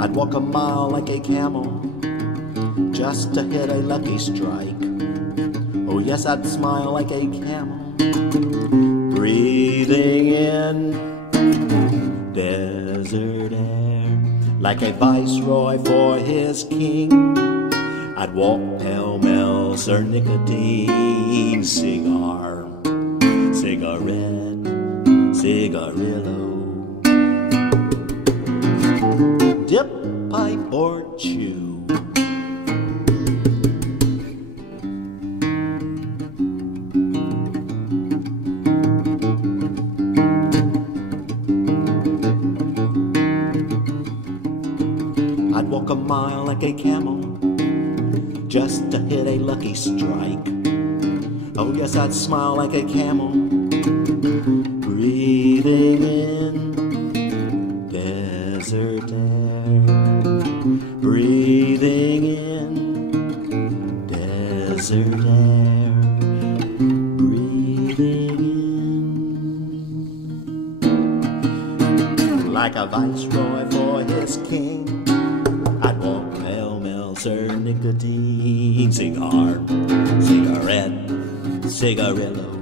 I'd walk a mile like a camel just to hit a lucky strike. Oh yes, I'd smile like a camel, breathing in desert air. Like a viceroy for his king, I'd walk pell-mell, Sir Nicotine. Cigar, cigarette, cigarillo, dip, pipe, or chew. I'd walk a mile like a camel just to hit a lucky strike. Oh yes, I'd smile like a camel, breathing in desert air, breathing in desert air, breathing in. Like a viceroy for his king, I'd walk pell-mell, Sir Nicotine. Cigar, cigarette, cigarillo,